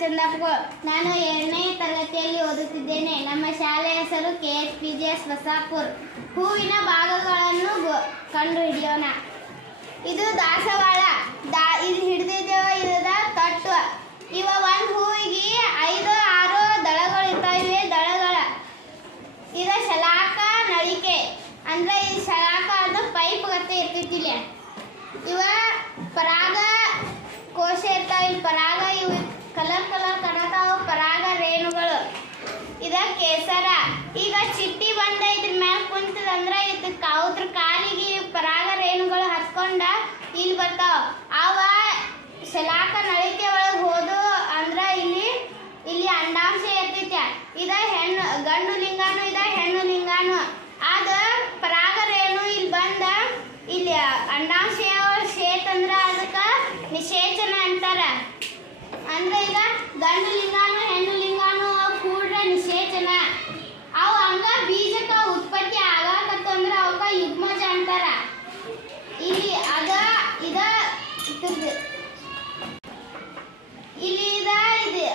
ಚಂದಪ್ಪಗಳು ನಾನು ಎರಡನೇ ತರಗತಿಯಲ್ಲಿ ಓದುತ್ತಿದ್ದೇನೆ. ನಮ್ಮ ಶಾಲೆ ಹೆಸರು K S P G S Basapur ಹೂವಿನ ಭಾಗಗಳನ್ನು ಕಂಡು ಹಿಡಿಯೋಣ ಇದು ದಾಸವಾಳ. ದಾ, ಇದು ಹಿಡಿದಿದ್ದೇವ ಇದದ ತಟ್ಟು ಇವ ಒಂದು ಹೂವಿಗೆ ಐದು, ಆರು ದಳಗಳು ಇರ್ತಾವೆ ದಳಗಳ. ಇದ ಶಲಾಕ ನಳಿಕೆ. ಅಂದ್ರೆ ಈ ಶಲಾಕ ಅದು ಪೈಪ್ ಗತ್ತೆ ಇರ್ತಿತ್ತಿಲ್ಲ. ಇವ ಪರಾಗ ಕೋಶ ಇರ್ತಾವ. ಇಲ್ಲಿ ಇಲ್ಲಿ ಬರ್ತಾವ ಅವ ಸಲಾಕ ನಳಿಕೆ ಒಳಗೆ ಹೋದು ಅಂದ್ರ ಇಲ್ಲಿ ಇಲ್ಲಿ ಅಂಡಾಂಶ ಇರ್ತೈತಿ ಇದ ಹೆಣ್ಣು, ಗಂಡು ಲಿಂಗಾನು, ಇದ ಹೆಣ್ಣು ಲಿಂಗಾನು. ಅದ ಪರಾಗರೇನು ಇಲ್ಲಿ ಬಂದ, ಇಲ್ಲಿ ಅಂಡಾಂಶ ಶೇತ್ ಅಂದ್ರ ಅದಕ್ಕ ನಿಷೇಚನ ಅಂತಾರ. ಅಂದ್ರೆ ಈಗ ಗಂಡು ಲಿಂಗಾನು ಹೆಣ್ಣು ಲಿಂಗಾನು ಅವು ಕೂಡ್ರ ನಿಷೇಚನ ಅವು ಹಂಗ ಬೀಜಕ್ಕ ಉತ್ಪತ್ತಿ ಆಗಾಕತ್ತಂದ್ರ ಅವಕ್ಕ ಯುಗ್ಮಜ ಅಂತಾರ ಇಲ್ಲಿ ಅದ ಇಲ್ಲಿ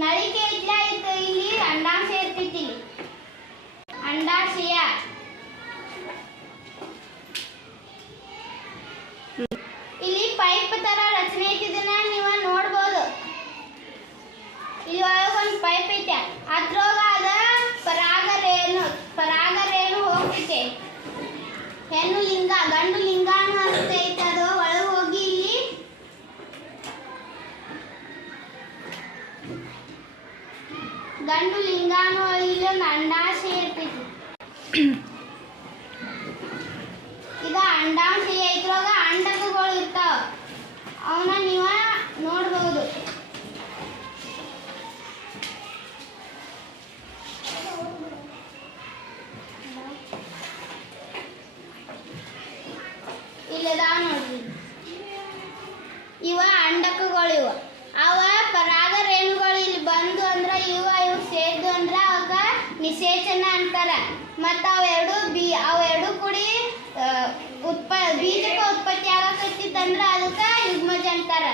ನಳಿಕೆ ಇಲ್ಲಿ ಪೈಪ್ ತರ ರಚನೆ ಐತಿದನ್ನ ನೀವ ನೋಡ್ಬೋದು ಇಲ್ಲಿ ಒಳಗೆ ಒಂದು ಪೈಪ್ ಐತೆ ಅದ್ರೊಳಗ ಅದ ಪರಾಗ ರೇಣು ಪರಾಗ ರೇಣು ಹೋಗ್ತೈತೆ ಹೆಣ್ಣು ಲಿಂಗ ಗಂಡು ಲಿಂಗಾನು ಹತ್ತೈತೆ ಅದು ಒಳಗೆ ಹೋಗಿ ಇಲ್ಲಿ ಗಂಡು ಲಿಂಗಾನು ಒಂದು ಅಂಡಾಶಯ ಇರ್ತೈತಿ ಇದು ಅಂಡಾಶಯ ಇದ್ರೊಳಗ ಅಂಡಕಗಳು ಇರ್ತಾವ. ಅವನ್ನ ನೀವ ನೋಡ್ಬೋದು. ಇಲ್ಲದಾವ ನೋಡ್ರಿ. ಇವ ಅಂಡಕಗಳು ಇವ. ಅವ ಪರಾಗ ರೇಣುಗಳು ಇಲ್ಲಿ ಬಂದು ಅಂದ್ರ ಇವ ಇವ್ ಸೇರ್ದು ಅಂದ್ರ ಅವಾಗ ನಿಷೇಚನ ಅಂತಾರ. ಮತ್ತ ಅವೆರಡು ಬಿ ಅವೆರಡು ಕೂಡಿ ಉತ್ಪ ಬೀಜಕ್ಕ ಉತ್ಪತ್ತಿ ಆಗಕತ್ತಿತ್ತಂದ್ರ ಅದಕ್ಕ ಯುಗ್ಮಜ ಅಂತಾರ.